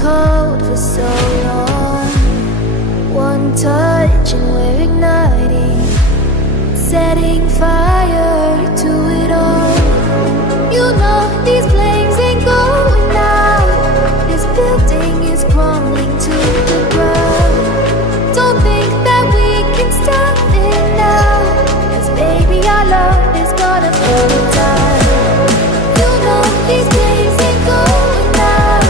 cold for so long. One touch and we're igniting, setting fire to it all. You know these flames ain't going out. This building is crumbling to the ground. Don't think that we can stop it now, 'cause baby our love is gonna burn it down. You know these flames ain't going out.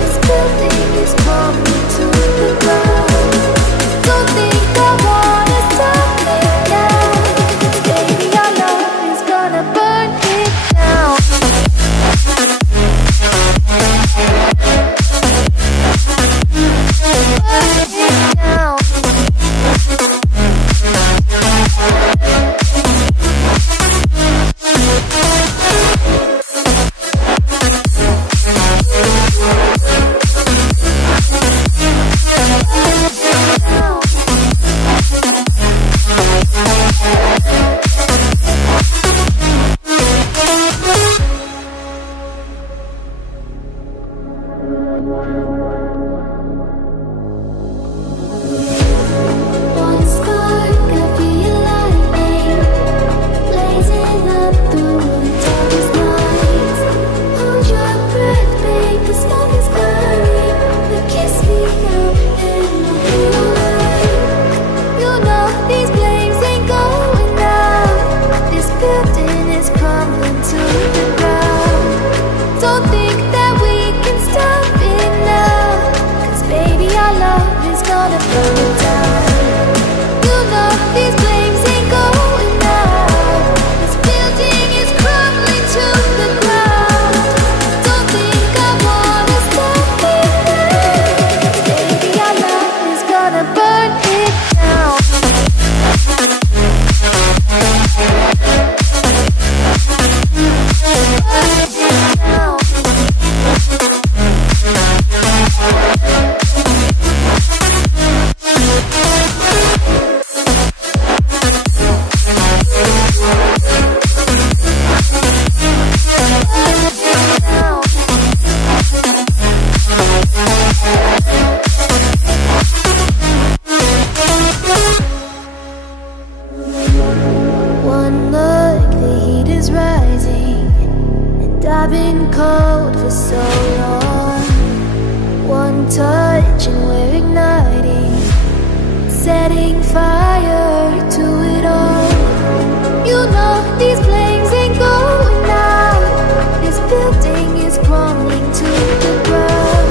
This building is crumbling to the ground. Don't think I wanna stop it now, 'cause baby our love is gonna burn it down. One spark, I feel lightning blazing up through the darkest nights. Hold your breath, babe, the smoke is burning. But kiss me now and we'll be alright. You know these flames ain't going out. This building is crumbling to the ground. Don't think that we can stop it now, 'cause baby our love is gonna burn it down. You know these flames ain't going out. This building is crumbling to the ground. Don't think I wanna stop it now, 'cause baby our love is gonna burn it down. One look, the heat is rising, and I've been cold for so long. One touch and we're igniting, setting fire to it all. You know these flames ain't going out. This building is crumbling to the ground.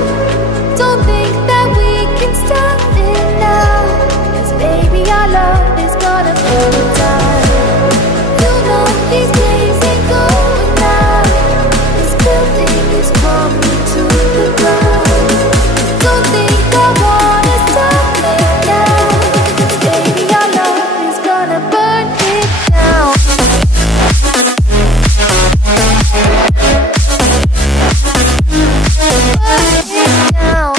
Don't think that we can stop it now, 'cause baby our love is gonna burn it down. You know these flames ain't going out. This building is crumbling to the ground. Don't think I wanna stop it now, 'cause baby our love is gonna burn it down. Burn it down.